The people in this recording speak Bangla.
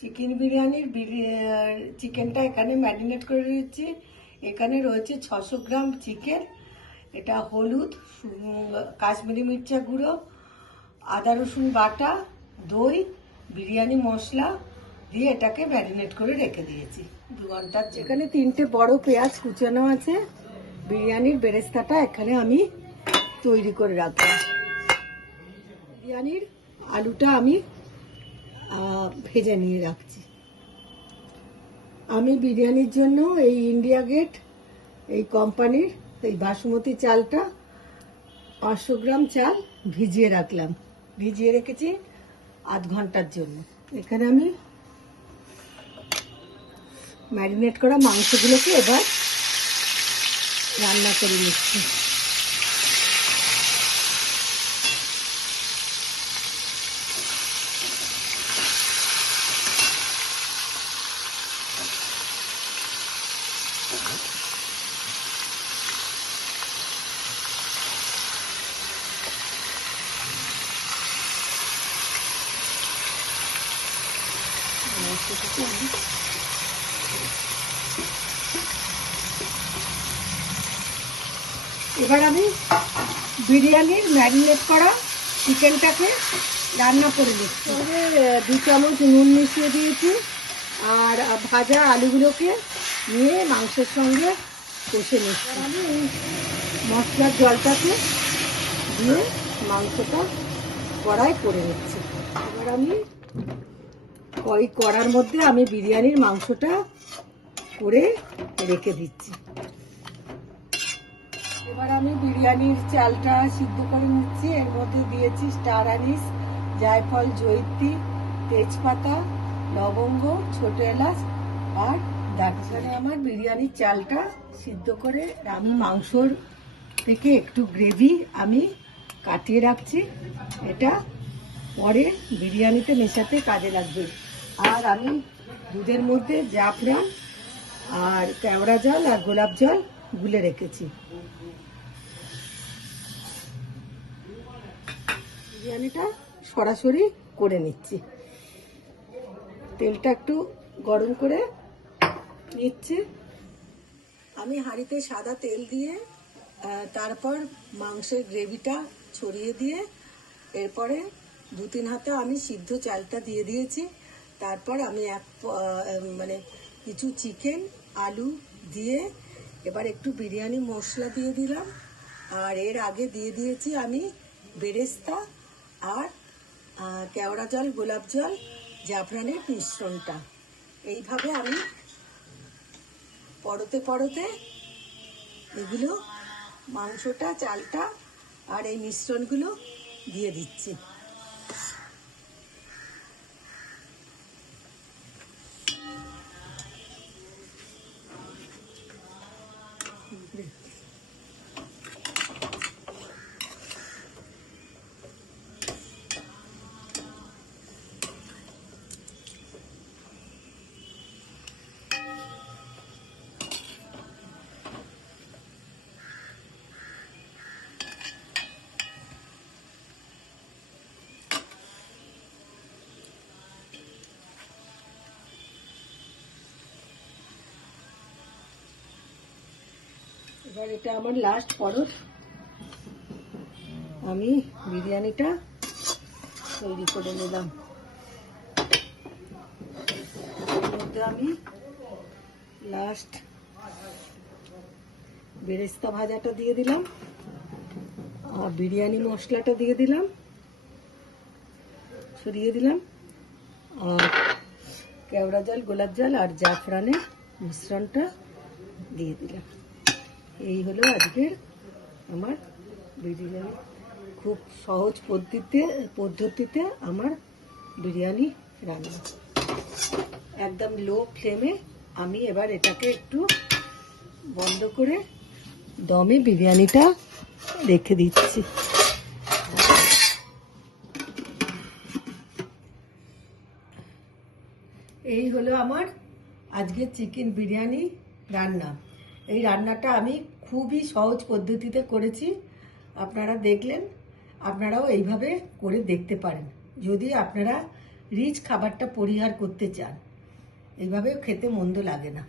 চিকেন বিরিয়ানির চিকেনটা এখানে ম্যারিনেট করে দিচ্ছি। এখানে রয়েছে 600 গ্রাম চিকেন। এটা হলুদ, কাশ্মীরি মির্চা গুঁড়ো, আদা রসুন বাটা, দই, বিরিয়ানি মশলা দিয়ে এটাকে ম্যারিনেট করে রেখে দিয়েছি 2 ঘন্টার। যেখানে 3টে বড় পেঁয়াজ কুচানো আছে। বিরিয়ানির বেরেস্তাটা এখানে আমি তৈরি করে রাখলাম। বিরিয়ানির আলুটা আমি ভেজে নিয়ে রাখছি। আমি বিরিয়ানির জন্য এই ইন্ডিয়া গেট এই কোম্পানির এই বাসমতি চালটা 500 গ্রাম চাল ভিজিয়ে রাখলাম। ভিজিয়ে রেখেছি আধ ঘন্টার জন্য। এখানে আমি ম্যারিনেট করা মাংসগুলোকে এবার রান্না করে নিচ্ছি। এবার আমি বিরিয়ানির ম্যারিনেট করা চিকেনটাকে রান্না করে নিচ্ছি। 2 চামচ নুন মিশিয়ে দিয়েছি আর ভাজা আলুগুলোকে নিয়ে মাংসের সঙ্গে কষে নিচ্ছি। আমি এই মশলার জলটাকে দিয়ে মাংসটা কড়াই করে নিচ্ছি। এবার আমি ওই কড়ার মধ্যে আমি বিরিয়ানির মাংসটা করে রেখে দিচ্ছি। এবার আমি বিরিয়ানির চালটা সিদ্ধ করে নিচ্ছি। এর মধ্যে দিয়েছি স্টার আনিস, জায়ফল, জয়িত্রী, তেজপাতা, লবঙ্গ, ছোট এলাচ আর দারচিনি। আমার বিরিয়ানির চালটা সিদ্ধ করে আমি মাংসর থেকে একটু গ্রেভি আমি কাটিয়ে রাখছি। এটা পরে বিরিয়ানিতে মেশাতে কাজে লাগবে। আর আমি দুধের মধ্যে জাফরান আর কেওড়া জল আর গোলাপ জল গুলে রেখেছি। বিরিয়ানিটা সরাসরি করে নিচ্ছি। তেলটা একটু গরম করে নিচ্ছি। আমি হাঁড়িতে সাদা তেল দিয়ে তারপর মাংসের গ্রেভিটা ছড়িয়ে দিয়ে এরপরে 2-3 হাতা আমি সিদ্ধ চালটা দিয়ে দিয়েছি। তারপর আমি কিছু চিকেন আলু দিয়ে এবার একটু বিরিয়ানি মশলা দিয়ে দিলাম। আর এর আগে দিয়ে দিয়েছি আমি বেরেস্তা আর কেওড়া জল, গোলাপ জল, জাফরানের মিশ্রণটা। এইভাবে আমি পরতে পরতে এগুলো মাংসটা, চালটা আর এই মিশ্রণগুলো দিয়ে দিচ্ছি। এবার এটা আমার লাস্ট পরত। আমি বিরিয়ানিটা তৈরি করে নিলাম। এর মধ্যে আমি লাস্ট বেরেস্তা ভাজাটা দিয়ে দিলাম আর বিরিয়ানি মশলাটা দিয়ে দিলাম, ছড়িয়ে দিলাম আর কেওড়া জল, গোলাপ জল আর জাফরানের মিশ্রণটা দিয়ে দিলাম। এই হলো আজকের আমার বিরিয়ানি। খুব সহজ পদ্ধতিতে আমার বিরিয়ানি রান্না। একদম লো ফ্লেমে আমি এবার এটাকে একটু বন্ধ করে দমে বিরিয়ানিটা রেখে দিচ্ছি। এই হলো আমার আজকে চিকেন বিরিয়ানি রান্না। এই রান্নাটা আমি খুবই সহজ পদ্ধতিতে করেছি। আপনারা দেখলেন, আপনারাও এইভাবে করে দেখতে পারেন। যদি আপনারা রিচ খাবারটা পরিহার করতে চান। এইভাবেও খেতে মন্দ লাগে না।